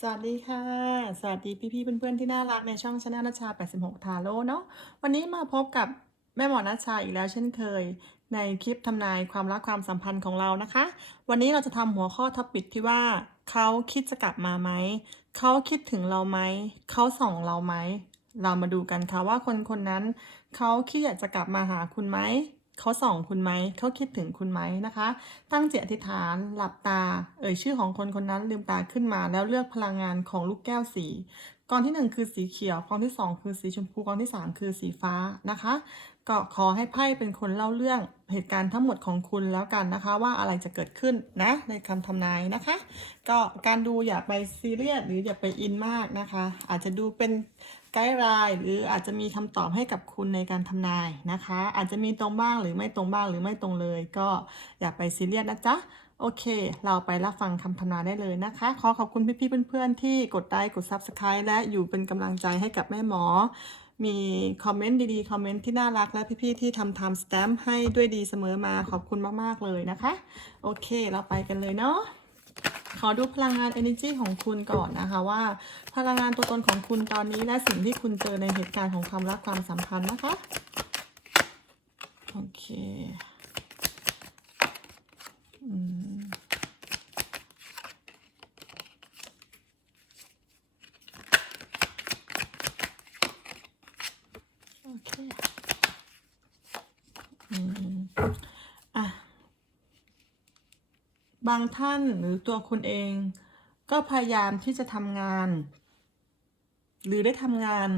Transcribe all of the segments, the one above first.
สวัสดีค่ะ สวัสดีพี่ๆเพื่อนๆที่น่ารักในช่องชาแนลนัชชา 86 ทาโร่เนาะวันนี้มาพบกับแม่หมอนัชชาอีกแล้วเช่นเคย ในคลิปทำนายความรักความสัมพันธ์ของเรานะคะ วันนี้เราจะทำหัวข้อท็อปิกที่ว่าเขาคิดจะกลับมาไหม เขาคิดถึงเราไหม เขาส่องเราไหม เรามาดูกันค่ะว่าคนคนนั้น เขาคิดอยากจะกลับมาหาคุณไหม เขาส่องคุณไหมเขาคิดถึงคุณไหมนะคะ ตั้งจิตอธิษฐานหลับตา เอ่ยชื่อของคนคนนั้นลืมตาขึ้นมา แล้วเลือกพลังงานของลูกแก้วสีกองที่หนึ่งคือสีเขียวกองที่สองคือสีชมพูกองที่สามคือสีฟ้านะคะ ก็ขอให้ไพ่เป็นคนเล่าเรื่องเหตุการณ์ทั้งหมดของคุณแล้วกันนะคะ ว่าอะไรจะเกิดขึ้นนะในคำทำนายนะคะ ก็การดูอย่าไปซีเรียสหรืออย่าไปอินมากนะคะ อาจจะดูเป็น ไกด์ไลน์หรืออาจจะมีคำตอบให้กับคุณในการทำนายนะคะ อาจจะมีตรงบ้างหรือไม่ตรงบ้างหรือไม่ตรงเลย ก็อย่าไปซีเรียสนะจ๊ะโอเค เราไปรับฟังคำทำนายได้เลยนะคะ ขอขอบคุณพี่ๆเพื่อนๆ ที่กดไลค์กด Subscribe และอยู่เป็นกำลังใจให้กับแม่หมอ มีคอมเมนต์ดีๆ คอมเมนต์ที่น่ารักและพี่ๆที่ทำ time stamp ให้ด้วยดีเสมอมาขอบคุณมากๆเลยนะคะ โอเค เราไปกันเลยเนาะ ขอดูพลังงาน energy ของคุณก่อนนะคะว่า พลังงานตัวตนของคุณตอนนี้และสิ่งที่คุณเจอในเหตุการณ์ของความรักความสัมพันธ์นะคะโอเคอืมโอเคอืมอะ บางท่านหรือตัวคุณเอง ก็พยายามที่จะทำงาน หรือได้ทำงาน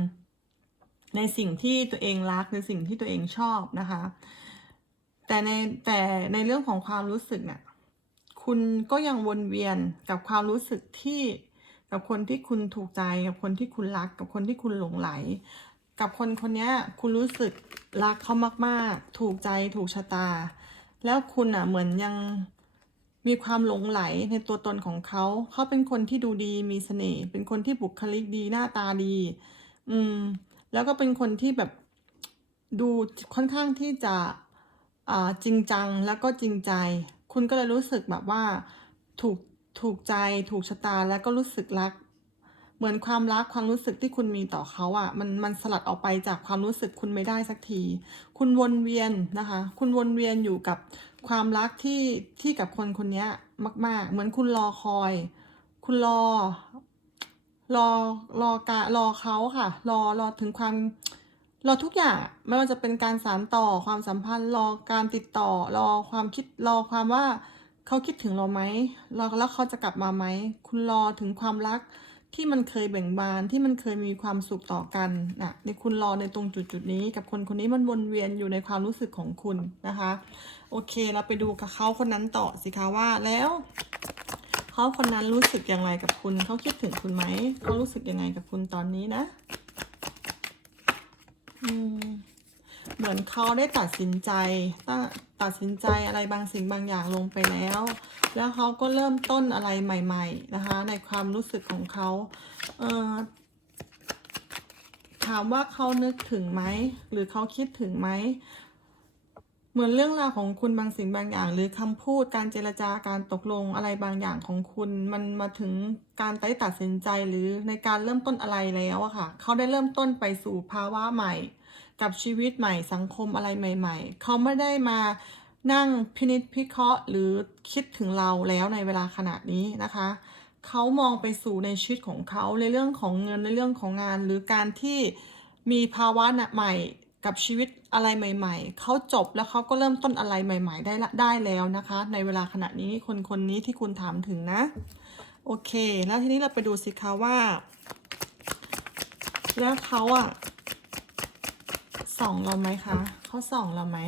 ในสิ่งที่ตัวเองรักหรือสิ่งที่ตัวเองชอบนะคะ แต่ในแต่ในเรื่องของความรู้สึกเนี่ยคุณก็ยังวนเวียนกับความรู้สึกที่กับคนที่คุณถูกใจกับคนที่คุณรัก กับคนที่คุณหลงไหล กับคนคนนี้คุณรู้สึกรักเขามาก ๆ ถูกใจถูกชะตา แล้วคุณอะเหมือนยัง มีความหลงไหลในตัวตนของเขา เขาเป็นคนที่ดูดีมีเสน่ห์ เป็นคนที่บุคลิกดีหน้าตาดี อืม แล้วก็เป็นคนที่แบบดูค่อนข้างที่จะอ่าจริงจังแล้วก็จริงใจ คุณก็เลยรู้สึกแบบว่าถูกถูกใจถูกชะตาแล้วก็รู้สึกรัก เหมือนความรักความรู้สึกที่คุณมีต่อเขาอะ่ะมันมันสลัดออกไปจากความรู้สึกคุณไม่ได้สักที คุณวนเวียนนะคะ คุณวนเวียนอยู่กับความรักที่ที่กับคนคนนี้มาก ๆ เหมือนคุณรอคอย คุณรอ รอรอกะรอเขาค่ะ รอรอถึงความรอทุกอย่างไม่ว่าจะเป็นการสานต่อความสัมพันธ์รอการติดต่อ รอความคิดรอความว่าเขาคิดถึงเราไหมรอแล้วเขาจะกลับมาไหมคุณรอถึงความรัก ที่มันเคยแบ่งบานที่มันเคยมีความสุขต่อกันนะในคุณรอในตรงจุดจุดนี้ กับคนคนนี้มันวนเวียนอยู่ในความรู้สึกของคุณนะคะ โอเคเราไปดูกับเขาคนนั้นต่อสิคะว่าแล้วเขาคนนั้นรู้สึกอย่างไรกับคุณเขาคิดถึงคุณไหมเขารู้สึกยังไงกับคุณตอนนี้นะอืมเหมือนเขาได้ตัดสินใจตั้ง ตัดสินใจอะไรบางสิ่งบางอย่างลงไปแล้ว แล้วเขาก็เริ่มต้นอะไรใหม่ ๆ นะคะ ในความรู้สึกของเขาเออถามว่าเขานึกถึงไหม หรือเขาคิดถึงไหม เหมือนเรื่องราวของคุณบางสิ่งบางอย่าง หรือคำพูดการเจรจาการตกลงอะไรบางอย่างของคุณ มันมาถึงการได้ตัดสินใจหรือในการเริ่มต้นอะไรแล้วอะค่ะ เขาได้เริ่มต้นไปสู่ภาวะใหม่ กับชีวิตใหม่สังคมอะไรใหม่ ๆ เขาไม่ได้มานั่งพินิจพิเคราะห์หรือคิดถึงเราแล้วในเวลาขณะนี้นะคะ เขามองไปสู่ในชีวิตของเขาในเรื่องของเงินในเรื่องของงาน หรือการที่มีภาวะใหม่กับชีวิตอะไรใหม่ ๆ เขาจบแล้วเขาก็เริ่มต้นอะไรใหม่ ๆ ได้ละได้แล้วนะคะ ในเวลาขณะนี้คนคนนี้ที่คุณถามถึงนะ โอเค แล้วทีนี้เราไปดูสิคะว่า แล้วเขาอะ ส่องเราไหมคะเขาส่องเราไหม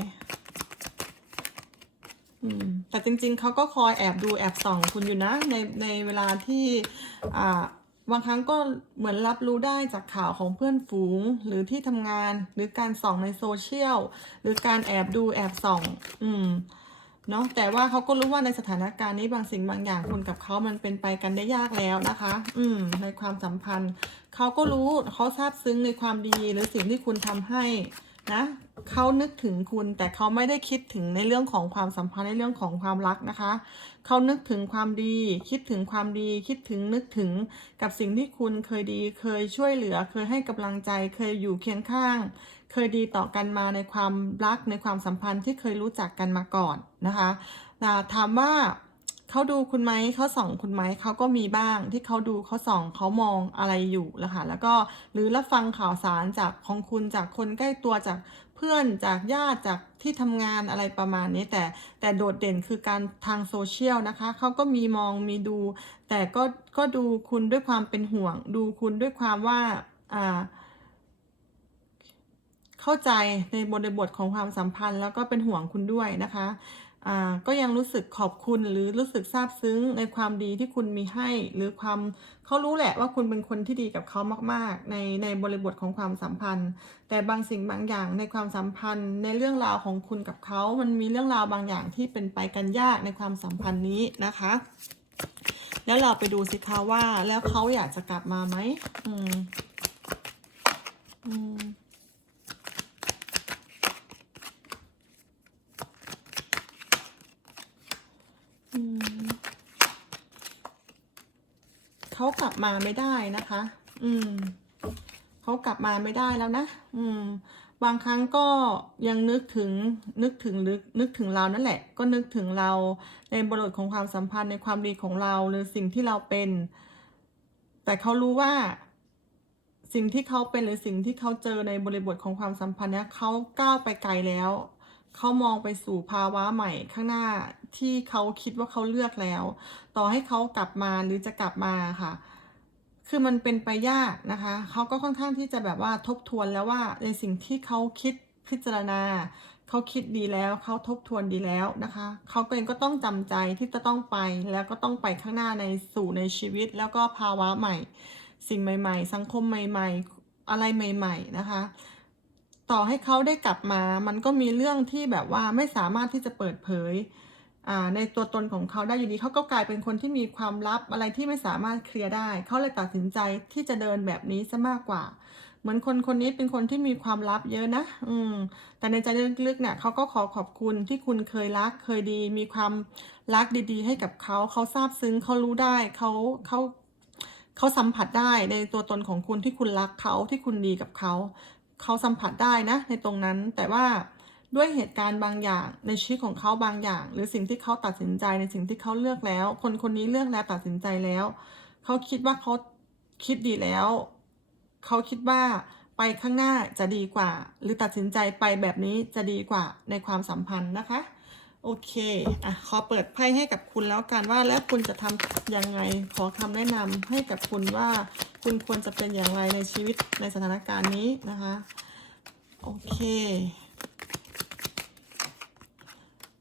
อืมแต่จริง ๆเขาก็คอยแอบดูแอบส่องคุณอยู่นะในในเวลาที่อ่าบางครั้งก็เหมือนรับรู้ได้จากข่าวของเพื่อนฝูงหรือที่ทำงานหรือการส่องในโซเชียลหรือการแอบดูแอบส่อง อืม เนาะแต่ว่าเขาก็รู้ว่าในสถานการณ์นี้บางสิ่งบางอย่างคุณกับเขามันเป็นไปกันได้ยากแล้วนะคะ อืม ในความสัมพันธ์เขาก็รู้เขาซาบซึ้งในความดีหรือสิ่งที่คุณทำให้นะเขานึกถึงคุณแต่เขาไม่ได้คิดถึงในเรื่องของความสัมพันธ์ในเรื่องของความรักนะคะเขานึกถึงความดี คิดถึงความดี คิดถึงนึกถึงกับสิ่งที่คุณเคยดี เคยช่วยเหลือ เคยให้กำลังใจ เคยอยู่เคียงข้าง เคยดีต่อกันมาในความรักในความสัมพันธ์ที่เคยรู้จักกันมาก่อนนะคะถามว่าเขาดูคุณไหมเขาส่องคุณไหมเขาก็มีบ้างที่เขาดูเขาส่องเขามองอะไรอยู่แล้วค่ะแล้วก็หรือรับฟังข่าวสารจากของคุณจากคนใกล้ตัวจากเพื่อนจากญาติจากที่ทำงานอะไรประมาณนี้ แต่แต่โดดเด่นคือการทางโซเชียลนะคะเขาก็มีมองมีดู แต่ก็ก็ดูคุณด้วยความเป็นห่วง ดูคุณด้วยความว่าอ่า เข้าใจในบริบทของความสัมพันธ์ แล้วก็เป็นห่วงคุณด้วยนะคะอ่าก็ยังรู้สึกขอบคุณหรือรู้สึกซาบซึ้งในความดีที่คุณมีให้ หรือความเขารู้แหละว่าคุณเป็นคนที่ดีกับเขามาก ๆ ในในบริบทของความสัมพันธ์ แต่บางสิ่งบางอย่างในความสัมพันธ์ ในเรื่องราวของคุณกับเขา มันมีเรื่องราวบางอย่างที่เป็นไปกันยากในความสัมพันธ์นี้นะคะ แล้วเราไปดูสิคะว่าแล้วเขาอยากจะกลับมาไหมอืมอืม เขากลับมาไม่ได้นะคะ อืมเขากลับมาไม่ได้แล้วนะ อืม บางครั้งก็ยังนึกถึงนึกถึงหรือนึกถึงเรานั่นแหละ ก็นึกถึงเราในบริบทของความสัมพันธ์ในความดีของเราหรือสิ่งที่เราเป็น แต่เขารู้ว่า สิ่งที่เขาเป็นหรือสิ่งที่เขาเจอในบริบทของความสัมพันธ์เนี้ยเขาก้าวไปไกลแล้ว เขามองไปสู่ภาวะใหม่ข้างหน้า ที่เขาคิดว่าเขาเลือกแล้ว ต่อให้เขากลับมาหรือจะกลับมาค่ะ คือมันเป็นไปยากนะคะเขาก็ค่อนข้างที่จะแบบว่าทบทวนแล้วว่าในสิ่งที่เขาคิดพิจารณาเขาคิดดีแล้วเขาทบทวนดีแล้วนะคะเขาเองก็ต้องจำใจที่จะต้องไปแล้วก็ต้องไปข้างหน้าในสู่ในชีวิต แล้วก็ภาวะใหม่ สิ่งใหม่ ๆ สังคมใหม่ ๆ อะไรใหม่ ๆ นะคะต่อให้เขาได้กลับมา มันก็มีเรื่องที่แบบว่าไม่สามารถที่จะเปิดเผย ในตัวตนของเขาได้อยู่ดีเขาก็กลายเป็นคนที่มีความลับอะไรที่ไม่สามารถเคลียร์ได้ เขาเลยตัดสินใจที่จะเดินแบบนี้ซะมากกว่า เหมือนคนคนนี้เป็นคนที่มีความลับเยอะนะ อืม แต่ในใจลึกๆเนี่ยเขาก็ขอขอบคุณที่คุณเคยรักเคยดี มีความรักดี ๆ ให้กับเขาเขาซาบซึ้งเขารู้ได้เขาเขาเขาสัมผัสได้ในตัวตนของคุณที่คุณรักเขาที่คุณดีกับเขาเขาสัมผัสได้นะ ในตรงนั้นแต่ว่า ด้วยเหตุการณ์บางอย่างในชีวิตของเขาบางอย่าง หรือสิ่งที่เขาตัดสินใจในสิ่งที่เขาเลือกแล้ว คนคนนี้เลือกแล้วตัดสินใจแล้ว เขาคิดว่าเขาคิดดีแล้ว เขาคิดว่าไปข้างหน้าจะดีกว่า หรือตัดสินใจไปแบบนี้จะดีกว่าในความสัมพันธ์นะคะ โอเคอะขอเปิดไพ่ให้กับคุณแล้วกันว่าแล้วคุณจะทำยังไงขอคำแนะนำให้กับคุณว่า คุณควรจะเป็นอย่างไรในชีวิตในสถานการณ์นี้นะคะ โอเค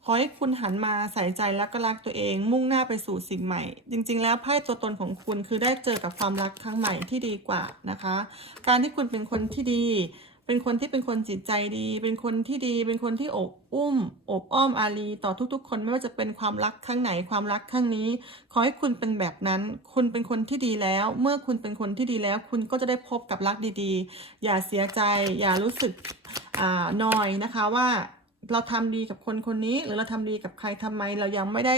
อให้คุณหันมาใส่ใจและก็รักตัวเอง มุ่งหน้าไปสู่สิ่งใหม่ จริง ๆ แล้วไพ่ตัวตนของคุณคือได้เจอกับความรักครั้งใหม่ที่ดีกว่านะคะ การที่คุณเป็นคนที่ดี เป็นคนที่เป็นคนจิตใจดี เป็นคนที่ดี เป็นคนที่อบอุ้ม อบอ้อมอารีต่อทุก ๆ คนไม่ว่าจะเป็นความรักครั้งไหนความรักครั้งนี้ ขอให้คุณเป็นแบบนั้น คุณเป็นคนที่ดีแล้ว เมื่อคุณเป็นคนที่ดีแล้ว คุณก็จะได้พบกับรักดีๆ อย่าเสียใจ อย่ารู้สึกอ่านอยนะคะว่า เราทำดีกับคนคนนี้ หรือเราทำดีกับใครทำไม เรายังไม่ได้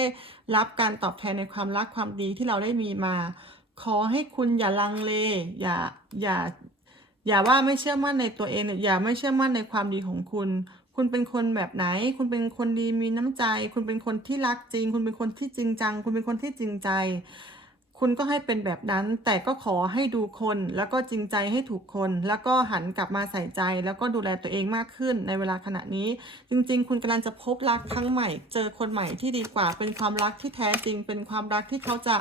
รับการตอบแทนในความรักความดีที่เราได้มีมา ขอให้คุณอย่าลังเล อย่าอย่า อย่าว่าไม่เชื่อมั่นในตัวเองอย่าไม่เชื่อมั่นในความดีของคุณ คุณเป็นคนแบบไหน คุณเป็นคนดีมีน้ำใจ คุณเป็นคนที่รักจริง คุณเป็นคนที่จริงจัง คุณเป็นคนที่จริงใจ คุณก็ให้เป็นแบบนั้น แต่ก็ขอให้ดูคน แล้วก็จริงใจให้ถูกคน แล้วก็หันกลับมาใส่ใจ แล้วก็ดูแลตัวเองมากขึ้นในเวลาขณะนี้ จริง ๆ คุณกำลังจะพบรักครั้งใหม่ เจอคนใหม่ที่ดีกว่า เป็นความรักที่แท้จริง เป็นความรักที่เขาจะ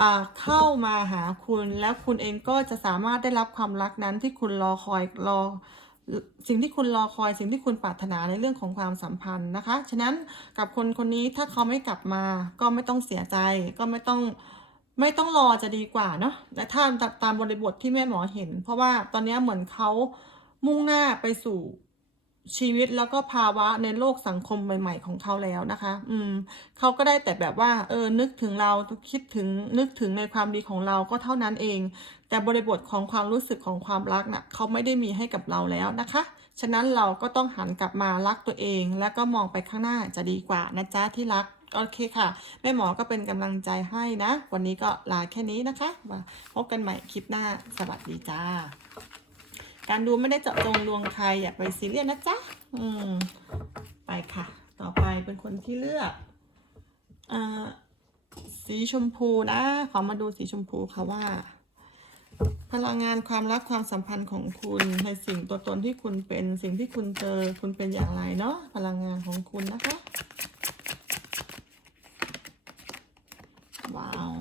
อ่าเข้ามาหาคุณแล้วคุณเองก็จะสามารถได้รับความรักนั้นที่คุณรอคอยรอสิ่งที่คุณรอคอยสิ่งที่คุณปรารถนาในเรื่องของความสัมพันธ์นะคะ ฉะนั้นกับคนคนนี้ถ้าเขาไม่กลับมาก็ไม่ต้องเสียใจก็ไม่ต้อง ไม่ต้องรอจะดีกว่าเนาะแต่ถ้าตามบริบทที่แม่หมอเห็น เพราะว่าตอนนี้เหมือนเขามุ่งหน้าไปสู่ชีวิตแล้วก็ภาวะในโลกสังคมใหม่ ๆ ของเขาแล้วนะคะ อืมเขาก็ได้แต่แบบว่า เออ นึกถึงเรา คิดถึง นึกถึงในความดีของเราก็เท่านั้นเอง แต่บริบทของความรู้สึกของความรักน่ะเขาไม่ได้มีให้กับเราแล้วนะคะ ฉะนั้นเราก็ต้องหันกลับมารักตัวเอง แล้วก็มองไปข้างหน้าจะดีกว่านะจ๊ะที่รัก โอเคค่ะ แม่หมอก็เป็นกำลังใจให้นะ วันนี้ก็ลาแค่นี้นะคะมาพบกันใหม่คลิปหน้าสวัสดีจ้า การดูไม่ได้เจาะจงลวงใครอย่าไปซีเรียสนะจ๊ะอืมไปค่ะ ต่อไปเป็นคนที่เลือกอ่าสีชมพูนะขอมาดูสีชมพูค่ะว่า พลังงานความรักความสัมพันธ์ของคุณในสิ่งตัวตนที่คุณเป็นสิ่งที่คุณเจอคุณเป็นอย่างไรเนาะพลังงานของคุณนะคะ ว้าว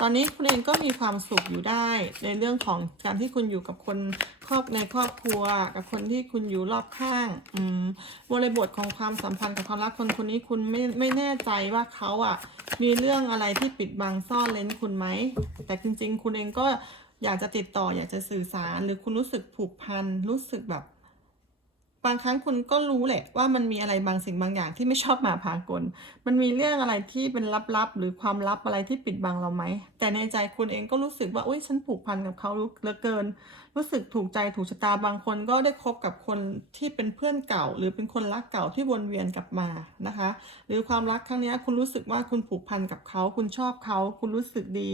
ตอนนี้คุณเองก็มีความสุขอยู่ได้ ในเรื่องของการที่คุณอยู่กับคนครอบในครอบครัว กับคนที่คุณอยู่รอบข้าง อืมบริบทของความสัมพันธ์กับความรักคนคนนี้คุณไม่ไม่แน่ใจว่าเขาอะ มีเรื่องอะไรที่ปิดบังซ่อนเล้นคุณไหม แต่จริง ๆ คุณเองก็อยากจะติดต่ออยากจะสื่อสาร หรือคุณรู้สึกผูกพันรู้สึกแบบ บางครั้งคุณก็รู้แหละว่ามันมีอะไรบางสิ่งบางอย่างที่ไม่ชอบมาพากล มันมีเรื่องอะไรที่เป็นลับๆ หรือความลับอะไรที่ปิดบังเราไหม แต่ในใจคุณเองก็รู้สึกว่าอุ้ยฉันผูกพันกับเขาเหลือเกิน รู้สึกถูกใจถูกชะตาบางคนก็ได้คบกับคนที่เป็นเพื่อนเก่า หรือเป็นคนรักเก่าที่วนเวียนกลับมานะคะ หรือความรักครั้งนี้คุณรู้สึกว่าคุณผูกพันกับเขา คุณชอบเขา คุณรู้สึกดี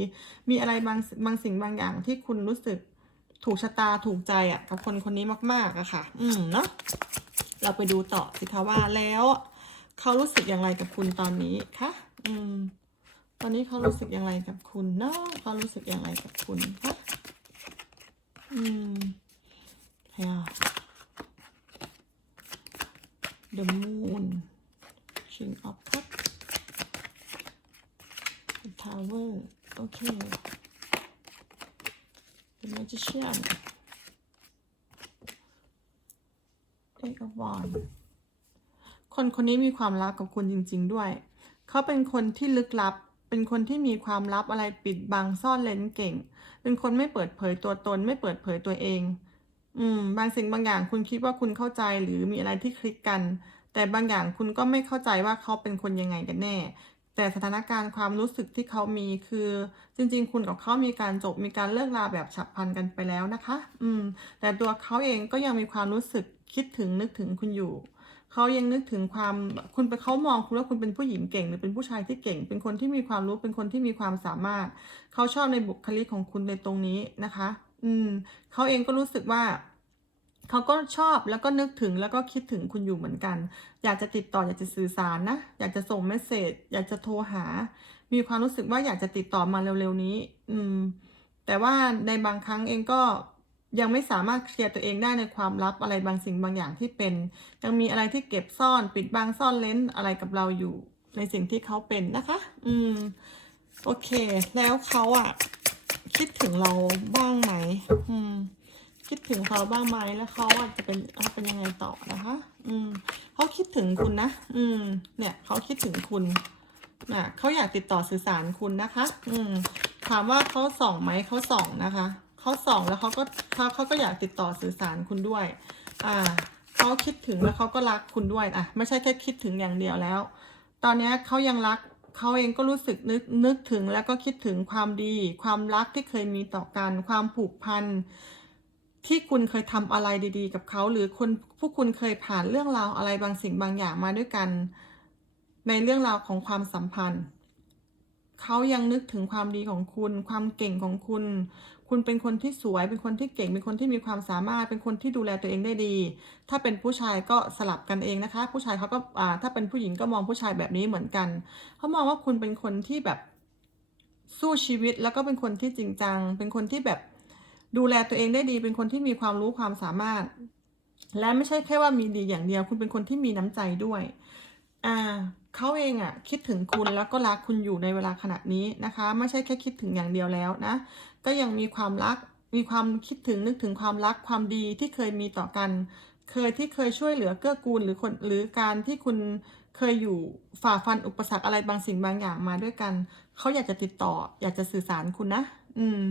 มีอะไรบางบางสิ่งบางอย่างที่คุณรู้สึก ถูกชะตาถูกใจอะกับคนคนนี้มาก ๆอะค่ะ อืมเนาะเราไปดูต่อสิคะว่าแล้วเขารู้สึกอย่างไรกับคุณตอนนี้คะอืม ตอนนี้เขารู้สึกอย่างไรกับคุณเนาะเขารู้สึกอย่างไรกับคุณคะอืมเฮีย The Moon King of Cups The Tower โอเค The Magician Eight of Wands คนคนนี้มีความลับกับคุณจริง ๆ ด้วย เขาเป็นคนที่ลึกลับ เป็นคนที่มีความลับอะไรปิดบังซ่อนเลนเก่ง เป็นคนไม่เปิดเผยตัวตน ไม่เปิดเผยตัวเอง อืม บางสิ่งบางอย่างคุณคิดว่าคุณเข้าใจหรือมีอะไรที่คลิกกัน แต่บางอย่างคุณก็ไม่เข้าใจว่าเขาเป็นคนยังไงกันแน่ แต่สถานการณ์ความรู้สึกที่เขามีคือจริง ๆ คุณกับเขามีการจบมีการเลิกลาแบบฉับพลันกันไปแล้วนะคะ อืม แต่ตัวเขาเองก็ยังมีความรู้สึกคิดถึงนึกถึงคุณอยู่เขายังนึกถึงความคุณไปเขามองคุณว่าคุณเป็นผู้หญิงเก่ง หรือเป็นผู้ชายที่เก่ง เป็นคนที่มีความรู้เป็นคนที่มีความสามารถ เขาชอบในบุคลิกของคุณในตรงนี้นะคะ อืมเขาเองก็รู้สึกว่า เขาก็ชอบแล้วก็นึกถึงแล้วก็คิดถึงคุณอยู่เหมือนกัน อยากจะติดต่ออยากจะสื่อสารนะ อยากจะส่งเมสเซจอยากจะโทรหา มีความรู้สึกว่าอยากจะติดต่อมาเร็วๆนี้ อืม แต่ว่าในบางครั้งเองก็ยังไม่สามารถเคลียร์ตัวเองได้ในความลับอะไรบางสิ่งบางอย่างที่เป็น ยังมีอะไรที่เก็บซ่อนปิดบังซ่อนเลนอะไรกับเราอยู่ในสิ่งที่เขาเป็นนะคะ อืม โอเค แล้วเขาอะคิดถึงเราบ้างไหม อืม คิดถึงเขาบ้างไหมแล้วเขาอะจะเป็นเป็นยังไงต่อนะคะ อืมเขาคิดถึงคุณนะ อืม เนี่ยเขาคิดถึงคุณน่ะเขาอยากติดต่อสื่อสารคุณนะคะ อืม ถามว่าเขาส่องไหมเขาส่องนะคะเขาส่องแล้วเขาก็เขาเขาก็อยากติดต่อสื่อสารคุณด้วย อ่าเขาคิดถึงแล้วเขาก็รักคุณด้วยอะไม่ใช่แค่คิดถึงอย่างเดียวแล้ว ตอนนี้เขายังรักเขาเองก็รู้สึกนึกนึกถึงแล้วก็คิดถึงความดี ความรักที่เคยมีต่อกัน ความผูกพัน ที่คุณเคยทำอะไรดีๆ กับเขา หรือคนพวกคุณเคยผ่านเรื่องราวอะไรบางสิ่งบางอย่างมาด้วยกัน ในเรื่องราวของความสัมพันธ์ เขายังนึกถึงความดีของคุณ ความเก่งของคุณ คุณเป็นคนที่สวย เป็นคนที่เก่ง เป็นคนที่มีความสามารถ เป็นคนที่ดูแลตัวเองได้ดี ถ้าเป็นผู้ชายก็สลับกันเองนะคะ ผู้ชายเขาก็อ่าถ้าเป็นผู้หญิงก็มองผู้ชายแบบนี้เหมือนกันเขามองว่าคุณเป็นคนที่แบบสู้ชีวิตแล้วก็เป็นคนที่จริงจัง เป็นคนที่แบบ ดูแลตัวเองได้ดีเป็นคนที่มีความรู้ความสามารถ และไม่ใช่แค่ว่ามีดีอย่างเดียว คุณเป็นคนที่มีน้ำใจด้วยอ่าเขาเองอะ่ะคิดถึงคุณแล้วก็รักคุณอยู่ในเวลาขณะนี้นะคะ ไม่ใช่แค่คิดถึงอย่างเดียวแล้วนะ ก็ยังมีความรักมีความคิดถึงนึกถึงความรักความดีที่เคยมีต่อกัน เคยที่เคยช่วยเหลือเกื้อกูลหรือคนหรือการที่คุณเคยอยู่ฝ่าฟันอุปสรรคอะไรบางสิ่งบางอย่างมาด้วยกัน เขาอยากจะติดต่อ อยากจะสื่อสารคุณนะ อืม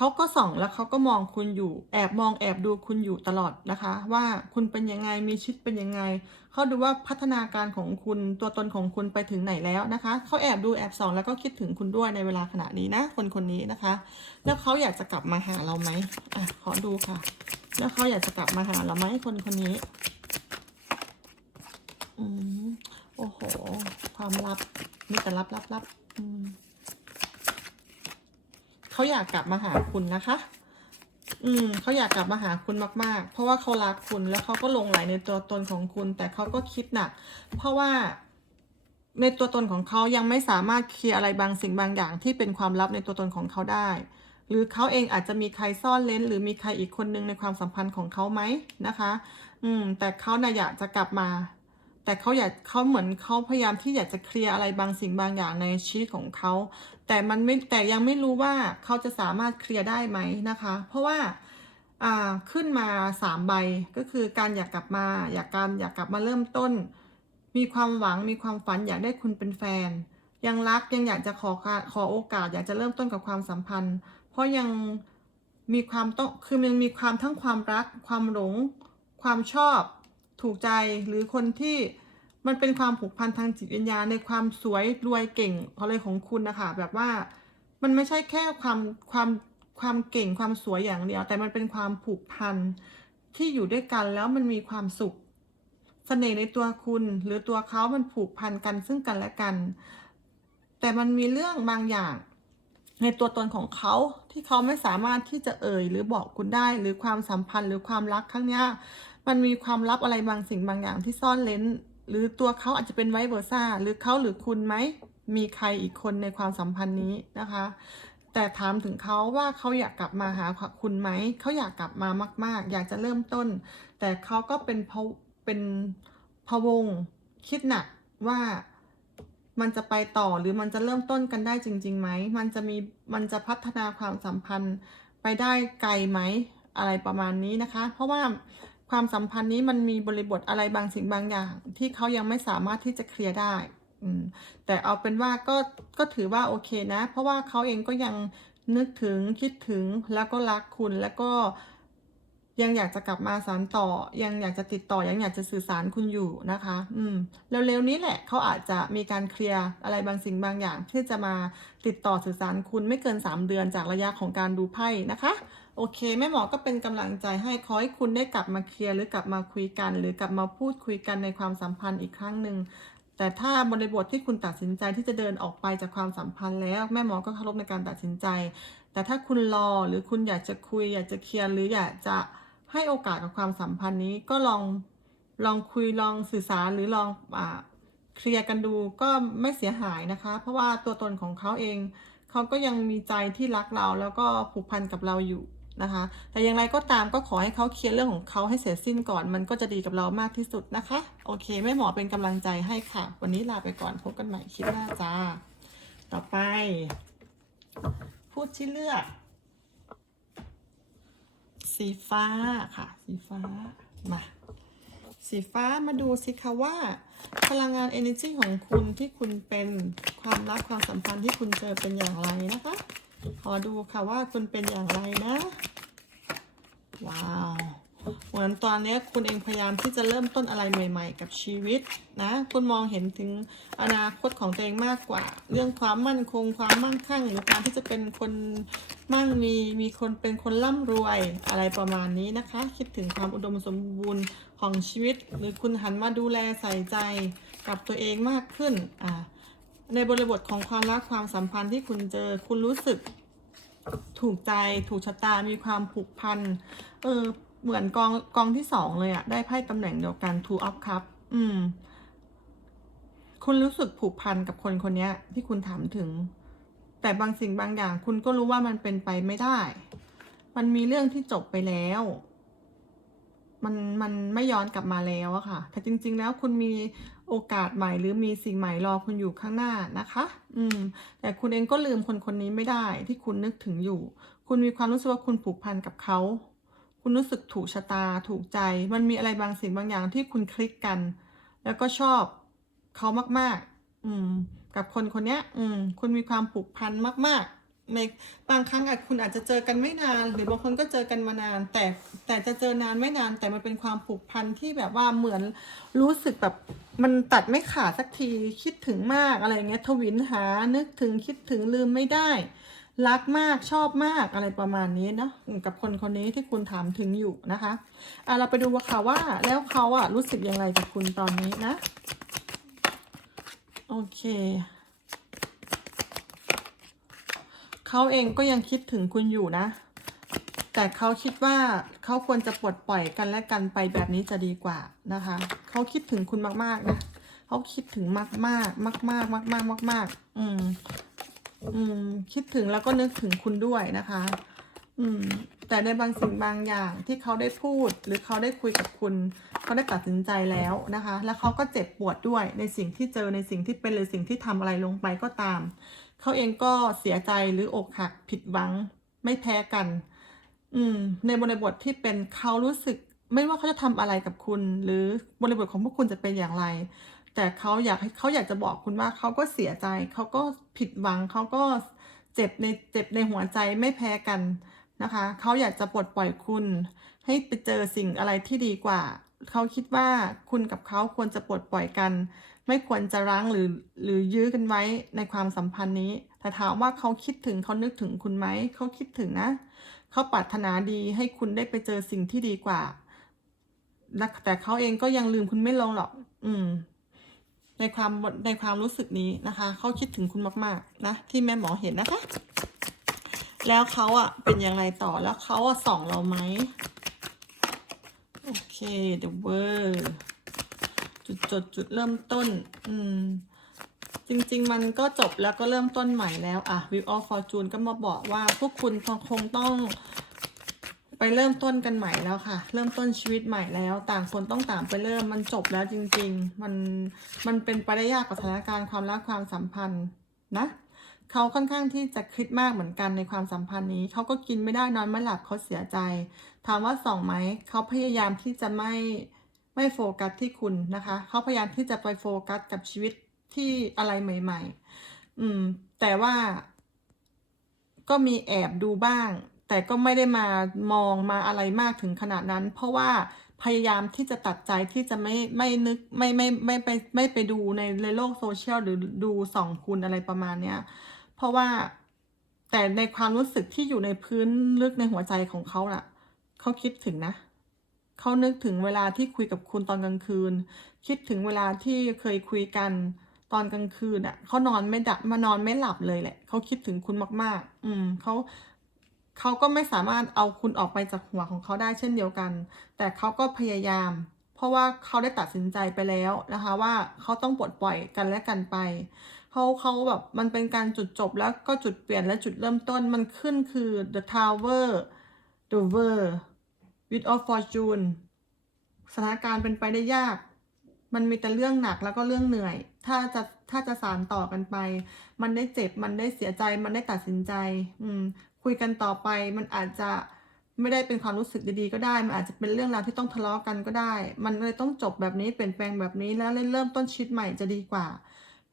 เขาก็ส่องแล้วเขาก็มองคุณอยู่ แอบมองแอบดูคุณอยู่ตลอดนะคะ ว่าคุณเป็นยังไงมีชีวิตเป็นยังไงเขาดูว่าพัฒนาการของคุณตัวตนของคุณไปถึงไหนแล้วนะคะเขาแอบดูแอบส่องแล้วก็คิดถึงคุณด้วยในเวลาขณะนี้นะ คนคนนี้นะคะ แล้วเขาอยากจะกลับมาหาเราไหมอะขอดูค่ะ แล้วเขาอยากจะกลับมาหาเราไหมคนคนนี้อืมโอ้โห ความลับมีแต่ลับลับลับ เขาอยากกลับมาหาคุณนะคะ อืมเขาอยากกลับมาหาคุณมาก ๆ เพราะว่าเขารักคุณแล้วเขาก็ลงไหลในตัวตนของคุณ แต่เขาก็คิดหนัก เพราะว่าในตัวตนของเขายังไม่สามารถเคลียร์อะไรบางสิ่งบางอย่างที่เป็นความลับในตัวตนของเขาได้ หรือเขาเองอาจจะมีใครซ่อนเลนหรือมีใครอีกคนนึงในความสัมพันธ์ของเขาไหมนะคะ อืม แต่เขาน่ะอยากจะกลับมา แต่เขาอยากเขาเหมือนเขาพยายามที่อยากจะเคลียร์อะไรบางสิ่งบางอย่างในชีวิตของเขา แต่มันไม่แต่ยังไม่รู้ว่าเขาจะสามารถเคลียร์ได้ไหมนะคะ เพราะว่าอ่าขึ้นมาสามใบก็คือการอยากกลับมา อยากการอยากกลับมาเริ่มต้น มีความหวังมีความฝันอยากได้คุณเป็นแฟน ยังรักยังอยากจะขอขอโอกาส อยากจะเริ่มต้นกับความสัมพันธ์ เพราะยังมีความต้องคือมันมีความทั้งความรัก ความหลง ความชอบ ถูกใจหรือคนที่มันเป็นความผูกพันทางจิตวิญญาณในความสวยรวยเก่งอะไรของคุณนะคะแบบว่ามันไม่ใช่แค่ความความความเก่งความสวยอย่างเดียว แต่มันเป็นความผูกพันที่อยู่ด้วยกันแล้วมันมีความสุขเสน่ห์ในตัวคุณ หรือตัวเขามันผูกพันกันซึ่งกันและกัน แต่มันมีเรื่องบางอย่างในตัวตนของเขาที่เขาไม่สามารถที่จะเอ่ยหรือบอกคุณได้ หรือความสัมพันธ์หรือความรักครั้งนี้ มันมีความลับอะไรบางสิ่งบางอย่างที่ซ่อนเลนหรือตัวเขาอาจจะเป็นไวเบอร์ซ่าหรือเขาหรือคุณไหมมีใครอีกคนในความสัมพันธ์นี้นะคะ แต่ถามถึงเขาว่าเขาอยากกลับมาหาคุณไหมเขาอยากกลับมามาก ๆ อยากจะเริ่มต้น แต่เขาก็เป็นพเป็นพะวงคิดหนักว่ามันจะไปต่อหรือมันจะเริ่มต้นกันได้จริงๆไหม มันจะมีมันจะพัฒนาความสัมพันธ์ไปได้ไกลไหมอะไรประมาณนี้นะคะ เพราะว่า ความสัมพันธ์นี้มันมีบริบทอะไรบางสิ่งบางอย่าง ที่เขายังไม่สามารถที่จะเคลียร์ได้อืมแต่เอาเป็นว่าก็ก็ถือว่าโอเคนะ เพราะว่าเขาเองก็ยังนึกถึงคิดถึงแล้วก็รักคุณแล้วก็ยังอยากจะกลับมาสานต่อ ยังอยากจะติดต่อ ยังอยากจะสื่อสารคุณอยู่นะคะ อืมเร็วๆนี้แหละเขาอาจจะมีการเคลียร์อะไรบางสิ่งบางอย่างที่จะมาติดต่อสื่อสารคุณไม่เกิน 3 เดือนจากระยะของการดูไพ่นะคะ โอเคแม่หมอก็เป็นกำลังใจให้ขอให้คุณได้กลับมาเคลียร์หรือกลับมาคุยกัน หรือกลับมาพูดคุยกันในความสัมพันธ์อีกครั้งหนึ่งแต่ถ้าบริบทที่คุณตัดสินใจที่จะเดินออกไปจากความสัมพันธ์แล้ว แม่หมอก็เคารพในการตัดสินใจ แต่ถ้าคุณรอหรือคุณอยากจะคุย อยากจะเคลียร์หรืออยากจะให้โอกาสกับความสัมพันธ์นี้ก็ลองลองคุยลองสื่อสารหรือลองอเคลียร์กันดูก็ไม่เสียหายนะคะ เพราะว่าตัวตนของเขาเอง เขาก็ยังมีใจที่รักเราแล้วก็ผูกพันกับเราอยู่ นะคะ แต่อย่างไรก็ตามก็ขอให้เขาเคลียร์เรื่องของเขาให้เสร็จสิ้นก่อน มันก็จะดีกับเรามากที่สุดนะคะ โอเคแม่หมอเป็นกำลังใจให้ค่ะ วันนี้ลาไปก่อนพบกันใหม่คลิปหน้าจ้า ต่อไป พูดที่เลือก สีฟ้าค่ะ สีฟ้ามาสีฟ้ามาดูสิคะว่า พลังงาน energy ของคุณที่คุณเป็นความรักความสัมพันธ์ที่คุณเจอเป็นอย่างไรนะคะ ขอดูค่ะว่าคุณเป็นอย่างไรนะ ว้าวเหมือนตอนนี้คุณเองพยายามที่จะเริ่มต้นอะไรใหม่ ๆ กับชีวิตนะ คุณมองเห็นถึงอนาคตของตัวเองมากกว่า เรื่องความมั่นคงความมั่งคั่งหรือการที่จะเป็นคนมั่งมีมีคนเป็นคนร่ำรวยอะไรประมาณนี้นะคะ คิดถึงความอุดมสมบูรณ์ของชีวิต หรือคุณหันมาดูแลใส่ใจกับตัวเองมากขึ้นอ่า ในบริบทของความรักความสัมพันธ์ที่คุณเจอ คุณรู้สึกถูกใจถูกชะตา มีความผูกพัน เออ เหมือนกองกองที่สองเลยอะได้ไพ่ตำแหน่งเดียวกัน two of cup อืม คุณรู้สึกผูกพันกับคนคนนี้ที่คุณถามถึง แต่บางสิ่งบางอย่าง คุณก็รู้ว่ามันเป็นไปไม่ได้ มันมีเรื่องที่จบไปแล้ว มันมันไม่ย้อนกลับมาแล้วอะค่ะ แต่จริง ๆ แล้วคุณมี โอกาสใหม่หรือมีสิ่งใหม่รอคุณอยู่ข้างหน้านะคะ อืม แต่คุณเองก็ลืมคนคนนี้ไม่ได้ที่คุณนึกถึงอยู่ คุณมีความรู้สึกว่าคุณผูกพันกับเขา คุณรู้สึกถูกชะตา ถูกใจ มันมีอะไรบางสิ่งบางอย่างที่คุณคลิกกัน แล้วก็ชอบเขามาก ๆ อืม กับคนคนนี้อืม คุณมีความผูกพันมาก ๆ ในบางครั้งอาจคุณอาจจะเจอกันไม่นาน หรือบางคนก็เจอกันมานาน แต่แต่จะเจอนานไม่นาน แต่มันเป็นความผูกพันที่แบบว่าเหมือนรู้สึกแบบมันตัดไม่ขาดสักทีคิดถึงมากอะไรเงี้ยทวินหานึกถึงคิดถึงลืมไม่ได้ รักมากชอบมากอะไรประมาณนี้เนาะกับคนคนนี้ที่คุณถามถึงอยู่นะคะอะเราไปดูว่าค่ะว่าแล้วเขาอะรู้สึกยังไงกับคุณตอนนี้นะ โอเค เขาเองก็ยังคิดถึงคุณอยู่นะ แต่เขาคิดว่าเขาควรจะปลดปล่อยกันและกันไปแบบนี้จะดีกว่านะคะ เขาคิดถึงคุณมากๆนะเขาคิดถึงมากมากมากมากมากมากมากมากๆอืม อืม คิดถึงแล้วก็นึกถึงคุณด้วยนะคะ อืม แต่ในบางสิ่งบางอย่างที่เขาได้พูด หรือเขาได้คุยกับคุณ เขาได้ตัดสินใจแล้วนะคะ แล้วเขาก็เจ็บปวดด้วยในสิ่งที่เจอในสิ่งที่เป็นหรือสิ่งที่ทำอะไรลงไปก็ตาม เขาเองก็เสียใจหรืออกหักผิดหวังไม่แพ้กัน อืม ในบริบทที่เป็นเขารู้สึก ไม่ว่าเขาจะทำอะไรกับคุณ หรือบริบทของพวกคุณจะเป็นอย่างไร แต่เขาอยากให้เขาอยากจะบอกคุณว่าเขาก็เสียใจ เขาก็ผิดหวัง เขาก็เจ็บในเจ็บในหัวใจไม่แพ้กันนะคะ เขาอยากจะปลดปล่อยคุณ ให้ไปเจอสิ่งอะไรที่ดีกว่า เขาคิดว่าคุณกับเขาควรจะปลดปล่อยกัน ไม่ควรจะรั้งหรือหรือยื้อกันไว้ในความสัมพันธ์นี้ แต่ถามว่าเขาคิดถึงเขานึกถึงคุณไหม เขาคิดถึงนะ เขาปรารถนาดีให้คุณได้ไปเจอสิ่งที่ดีกว่า แต่เขาเองก็ยังลืมคุณไม่ลงหรอก อืม ในความในความรู้สึกนี้นะคะ เขาคิดถึงคุณมาก ๆ นะ ที่แม่หมอเห็นนะคะ แล้วเขาอะเป็นยังไงต่อ แล้วเขาอะส่องเราไหมโอเค the word จุดจดจุดเริ่มต้น อืม จริง ๆ มันก็จบแล้วก็เริ่มต้นใหม่แล้ว อะ Wheel of Fortune ก็มาบอกว่า พวกคุณคงต้อง ไปเริ่มต้นกันใหม่แล้วค่ะ เริ่มต้นชีวิตใหม่แล้ว ต่างคนต้องต่างไปเริ่มมันจบแล้วจริง ๆ มันมันเป็นไปได้ยากกับสถานการณ์ความรักความสัมพันธ์นะเขาค่อนข้างที่จะคิดมากเหมือนกันในความสัมพันธ์นี้ เขาก็กินไม่ได้นอนไม่หลับเขาเสียใจ ถามว่าส่องไหม เขาพยายามที่จะไม่ ไม่โฟกัสที่คุณนะคะ เขาพยายามที่จะไปโฟกัสกับชีวิตที่อะไรใหม่ ๆ อืม แต่ว่า ก็มีแอบดูบ้าง แต่ก็ไม่ได้มามองมาอะไรมากถึงขนาดนั้น เพราะว่าพยายามที่จะตัดใจที่จะไม่ไม่นึกไม่ไม่ไม่ไปไม่ไปดูในในโลกโซเชียลหรือดูส่องคุณอะไรประมาณเนี้ย เพราะว่าแต่ในความรู้สึกที่อยู่ในพื้นลึกในหัวใจของเขาน่ะ เขาคิดถึงนะ เขานึกถึงเวลาที่คุยกับคุณตอนกลางคืน คิดถึงเวลาที่เคยคุยกันตอนกลางคืนอะเขานอนไม่ดับมานอนไม่หลับเลยแหละเขาคิดถึงคุณมาก ๆ อืมเขาเขาก็ไม่สามารถเอาคุณออกไปจากหัวของเขาได้เช่นเดียวกัน แต่เขาก็พยายาม เพราะว่าเขาได้ตัดสินใจไปแล้วนะคะ ว่าเขาต้องปลดปล่อยกันและกันไปเขาเขาแบบมันเป็นการจุดจบแล้วก็จุดเปลี่ยนและจุดเริ่มต้นมันขึ้นคือ the tower the world with of fortune สถานการณ์เป็นไปได้ยาก มันมีแต่เรื่องหนักแล้วก็เรื่องเหนื่อย ถ้าจะถ้าจะสานต่อกันไป มันได้เจ็บ มันได้เสียใจ มันได้ตัดสินใจ อืม คุยกันต่อไป มันอาจจะไม่ได้เป็นความรู้สึกดีๆก็ได้ มันอาจจะเป็นเรื่องราวที่ต้องทะเลาะกันก็ได้ มันเลยต้องจบแบบนี้ เปลี่ยนแปลงแบบนี้ แล้วเริ่มต้นชีวิตใหม่จะดีกว่า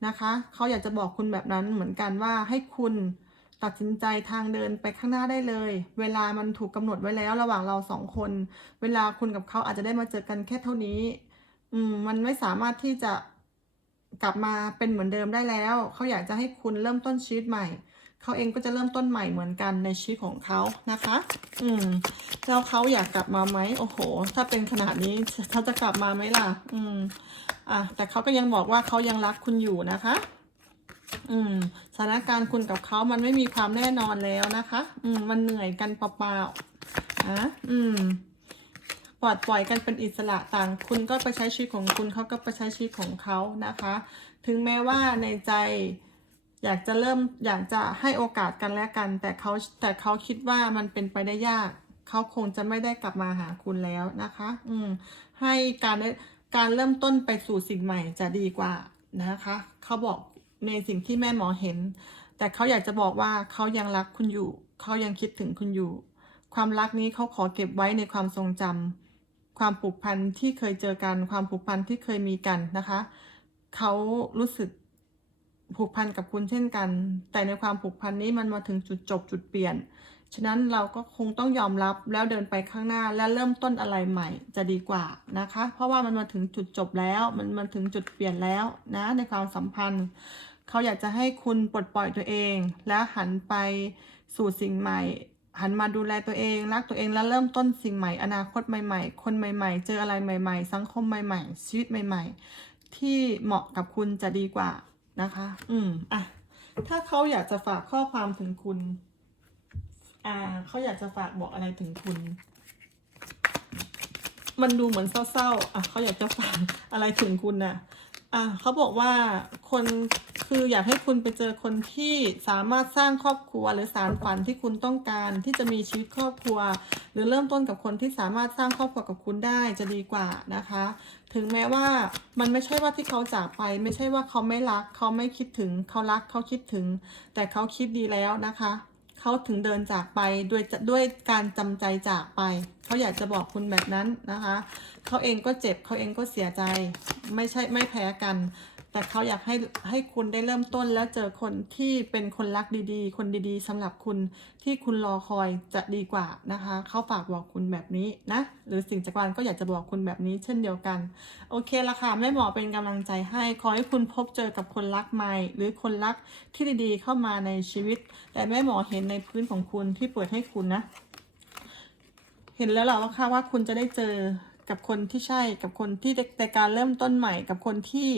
นะคะ เขาอยากจะบอกคุณแบบนั้นเหมือนกันว่าให้คุณ ตัดสินใจทางเดินไปข้างหน้าได้เลย เวลามันถูกกำหนดไว้แล้วระหว่างเราสองคน เวลาคุณกับเขาอาจจะได้มาเจอกันแค่เท่านี้ อืมมันไม่สามารถที่จะกลับมาเป็นเหมือนเดิมได้แล้ว เขาอยากจะให้คุณเริ่มต้นชีวิตใหม่ เขาเองก็จะเริ่มต้นใหม่เหมือนกันในชีวิตของเขานะคะ อืมแล้วเขาอยากกลับมาไหมโอ้โห ถ้าเป็นขนาดนี้เขาจะกลับมาไหมล่ะ อืม อะแต่เขาก็ยังบอกว่าเขายังรักคุณอยู่นะคะ อืมสถานการณ์คุณกับเขามันไม่มีความแน่นอนแล้วนะคะ อืม มันเหนื่อยกันเปล่าๆอะอืมปล่อยปล่อยกันเป็นอิสระต่าง คุณก็ไปใช้ชีวิตของคุณเขาก็ไปใช้ชีวิตของเขานะคะ ถึงแม้ว่าในใจอยากจะเริ่มอยากจะให้โอกาสกันและกัน แต่เขาแต่เขาคิดว่ามันเป็นไปได้ยาก เขาคงจะไม่ได้กลับมาหาคุณแล้วนะคะ อืม ให้การการเริ่มต้นไปสู่สิ่งใหม่จะดีกว่านะคะ เขาบอก ในสิ่งที่แม่หมอเห็น แต่เขาอยากจะบอกว่าเขายังรักคุณอยู่ เขายังคิดถึงคุณอยู่ ความรักนี้เขาขอเก็บไว้ในความทรงจำความผูกพันที่เคยเจอกัน ความผูกพันที่เคยมีกันนะคะ เขารู้สึกผูกพันกับคุณเช่นกัน แต่ในความผูกพันนี้มันมาถึงจุดจบจุดเปลี่ยน ฉะนั้นเราก็คงต้องยอมรับแล้วเดินไปข้างหน้าและเริ่มต้นอะไรใหม่จะดีกว่านะคะ เพราะว่ามันมาถึงจุดจบแล้ว มันมาถึงจุดเปลี่ยนแล้วนะในความสัมพันธ์ เขาอยากจะให้คุณปลดปล่อยตัวเอง และหันไปสู่สิ่งใหม่ หันมาดูแลตัวเอง รักตัวเองและเริ่มต้นสิ่งใหม่ อนาคตใหม่ ๆ คนใหม่ ๆ เจออะไรใหม่ ๆ สังคมใหม่ ๆ ชีวิตใหม่ ๆ ที่เหมาะกับคุณจะดีกว่านะคะ อืมอะถ้าเขาอยากจะฝากข้อความถึงคุณ อ่าเขาอยากจะฝากบอกอะไรถึงคุณ มันดูเหมือนเศร้าๆอะเขาอยากจะฝากอะไรถึงคุณน่ะอะเขาบอกว่าคนคืออยากให้คุณไปเจอคนที่สามารถสร้างครอบครัวหรือสารฝันที่คุณต้องการที่จะมีชีวิตครอบครัว หรือเริ่มต้นกับคนที่สามารถสร้างครอบครัวกับคุณได้จะดีกว่านะคะ ถึงแม้ว่ามันไม่ใช่ว่าที่เขาจากไป ไม่ใช่ว่าเขาไม่รัก เขาไม่คิดถึงเขารักเขาคิดถึง แต่เขาคิดดีแล้วนะคะ เขาถึงเดินจากไปด้วยด้วยการจำใจจากไป เขาอยากจะบอกคุณแบบนั้นนะคะ เขาเองก็เจ็บเขาเองก็เสียใจ ไม่ใช่ไม่แพ้กัน แต่เขาอยากให้ให้คุณได้เริ่มต้นแล้วเจอคนที่เป็นคนรักดีๆ คนดีๆสำหรับคุณที่คุณรอคอยจะดีกว่านะคะ เขาฝากบอกคุณแบบนี้นะ หรือสิ่งจักรวาลก็อยากจะบอกคุณแบบนี้เช่นเดียวกัน โอเคละค่ะแม่หมอเป็นกำลังใจให้ ขอให้คุณพบเจอกับคนรักใหม่ หรือคนรักที่ดีๆเข้ามาในชีวิต แต่แม่หมอเห็นในพื้นของคุณที่เปิดให้คุณนะ เห็นแล้วหรอว่าค่ะว่าคุณจะได้เจอกับคนที่ใช่กับคนที่ในการเริ่มต้นใหม่กับคนที่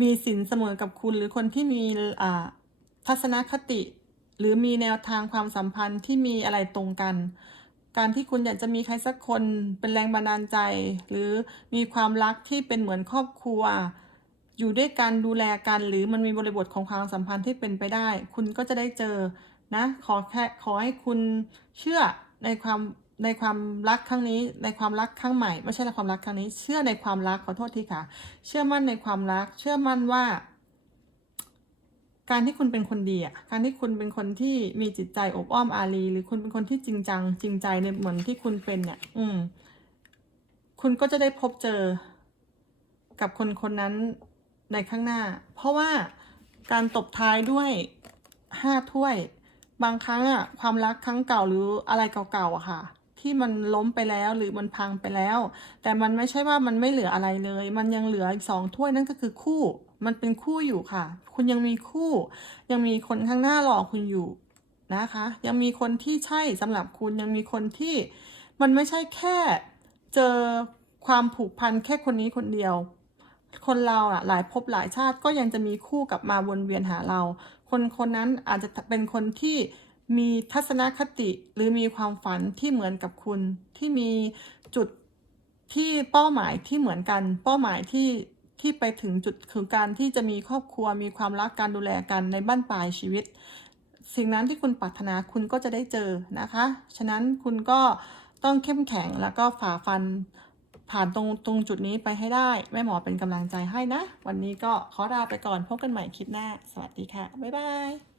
มีสินเสมอกับคุณหรือคนที่มีทัศนคติ หรือมีแนวทางความสัมพันธ์ที่มีอะไรตรงกัน การที่คุณอยากจะมีใครสักคนเป็นแรงบันดาลใจ หรือมีความรักที่เป็นเหมือนครอบครัว อยู่ด้วยกันดูแลกัน หรือมันมีบริบทของความสัมพันธ์ที่เป็นไปได้ คุณก็จะได้เจอนะขอแค่ขอให้คุณเชื่อในความ ในความรักครั้งนี้ในความรักครั้งใหม่ ไม่ใช่ในความรักครั้งนี้ เชื่อในความรักขอโทษทีค่ะ เชื่อมั่นในความรัก เชื่อมั่นว่า การที่คุณเป็นคนดีอะการที่คุณเป็นคนที่มีจิตใจอบอ้อมอารี หรือคุณเป็นคนที่จริงจัง จริงใจในเหมือนที่คุณเป็นเนี่ย อืม คุณก็จะได้พบเจอ กับคนคนนั้นในข้างหน้า เพราะว่าการตบท้ายด้วยห้าถ้วย บางครั้งอะความรักครั้งเก่าหรืออะไรเก่าๆอะค่ะ ที่มันล้มไปแล้วหรือมันพังไปแล้ว แต่มันไม่ใช่ว่ามันไม่เหลืออะไรเลย มันยังเหลืออีกสองถ้วยนั่นก็คือคู่ มันเป็นคู่อยู่ค่ะ คุณยังมีคู่ ยังมีคนข้างหน้ารอคุณอยู่นะคะ ยังมีคนที่ใช่สำหรับคุณยังมีคนที่มันไม่ใช่แค่เจอความผูกพันแค่คนนี้คนเดียว คนเราอะหลายภพหลายชาติก็ยังจะมีคู่กลับมาวนเวียนหาเรา คนคนนั้นอาจจะเป็นคนที่ มีทัศนคติหรือมีความฝันที่เหมือนกับคุณ ที่มีจุดที่เป้าหมายที่เหมือนกัน เป้าหมายที่ที่ไปถึงจุดคือการที่จะมีครอบครัวมีความรักการดูแลกันในบ้านปลายชีวิต สิ่งนั้นที่คุณปรารถนาคุณก็จะได้เจอนะคะ ฉะนั้นคุณก็ต้องเข้มแข็งแล้วก็ฝ่าฟันผ่านตรงตรงจุดนี้ไปให้ได้แม่หมอเป็นกำลังใจให้นะ วันนี้ก็ขอลาไปก่อนพบกันใหม่คลิปหน้า สวัสดีค่ะ บ๊ายบาย